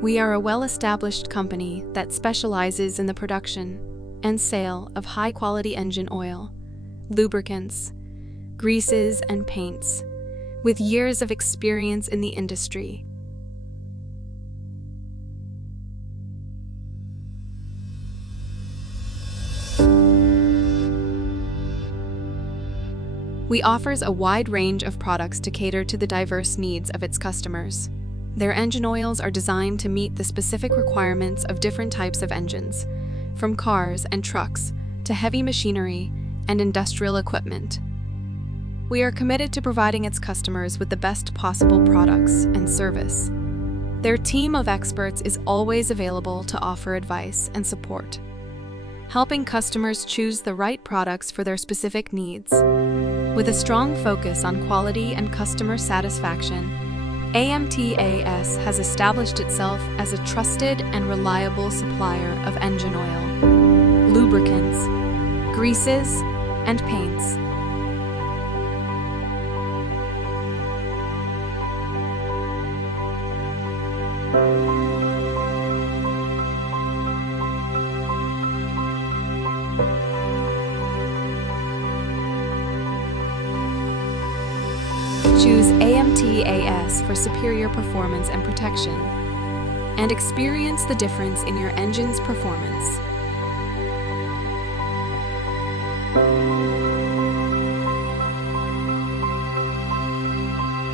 We are a well-established company that specializes in the production and sale of high-quality engine oil, lubricants, greases, and paints, with years of experience in the industry. We offers a wide range of products to cater to the diverse needs of its customers. Their engine oils are designed to meet the specific requirements of different types of engines, from cars and trucks to heavy machinery and industrial equipment. We are committed to providing its customers with the best possible products and service. Their team of experts is always available to offer advice and support, helping customers choose the right products for their specific needs. With a strong focus on quality and customer satisfaction, AMTAS has established itself as a trusted and reliable supplier of engine oil, lubricants, greases, and paints. Choose AMTAS for superior performance and protection, and experience the difference in your engine's performance.